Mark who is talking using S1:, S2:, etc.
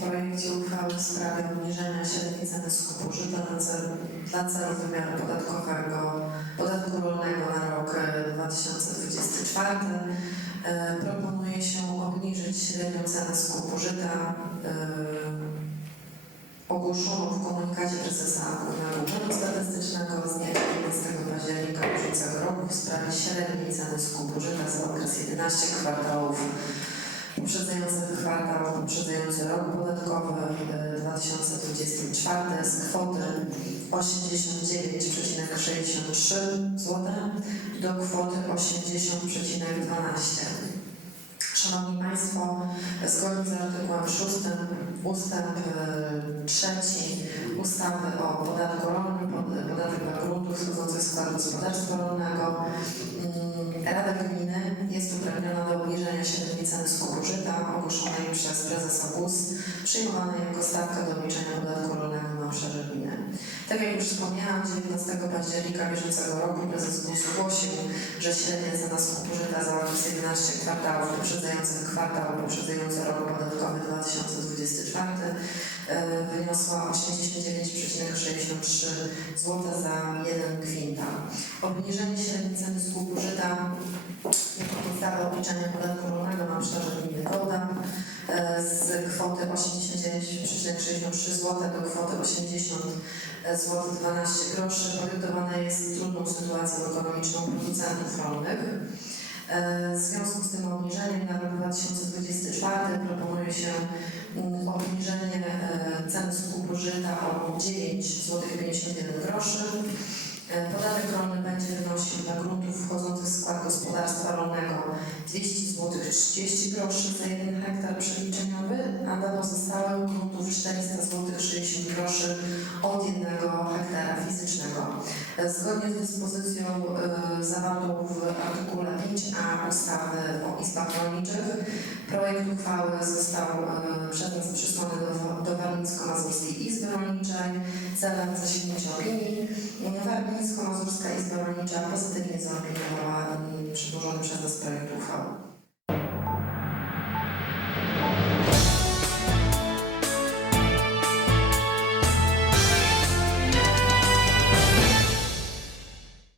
S1: projekcie uchwały w sprawie obniżenia średniej ceny skupu żyto dla celu wymiaru podatkowego podatku rolnego na rok e, 2024 e, proponuje się obniżyć średnią cenę skupu żyta e, ogłoszoną w komunikacie prezesa Urzędu Statystycznego z dnia 19 października bieżącego roku w sprawie średniej ceny skupu żyta za okres 11 kwartałów poprzedzających kwartał, poprzedzający rok podatkowy e, 2024 z kwoty 89,63 zł do kwoty 80,12 Szanowni Państwo, zgodnie z artykułem 6 ustęp e, trzeci ustawy o podatku rolnym, pod- podatek dla gruntów wchodzących w skład gospodarstwa rolnego, mm, Rada Gminy jest uprawniona do obniżenia średniej ceny ogłoszonej przez prezesa GUS, przyjmowanej jako stawka do obliczenia podatku rolnego na obszarze gminy. Tak jak już wspomniałam, 19 października bieżącego roku prezes GUS ogłosił, że średnia cena skupu żyta za okres 11 kwartałów poprzedzających kwartał poprzedzający rok podatkowy 2024 e, wyniosła 89,63 zł za 1 kwintal. Obniżenie średniej ceny skupu żyta jako podstawy obliczania podatku rolnego na obszarze z kwoty 89,63 zł do kwoty 80 zł 12 groszy podyktowane jest trudną sytuacją ekonomiczną producentów rolnych. E, W związku z tym obniżeniem na rok 2024 proponuje się obniżenie e, ceny skupu żyta o 9 zł 51 groszy. E, Podatek rolny będzie wynosił dla gruntów wchodzących w skład gospodarstwa rolnego 200 zł 30 groszy za 1 hektar przeliczeniowy, a dla pozostałych gruntów 400 zł 60 groszy od 1 hektara fizycznego. E, Zgodnie z dyspozycją e, zawartą w artykule 5a ustawy o izbach rolniczych, projekt uchwały został e, przez nas przysłany do, do Warmińsko-Mazurskiej Izby Rolniczej celem zasięgnięcia opinii. Warmińsko-Mazurska Izba Rolnicza pozytywnie zaopiniowała przedłożony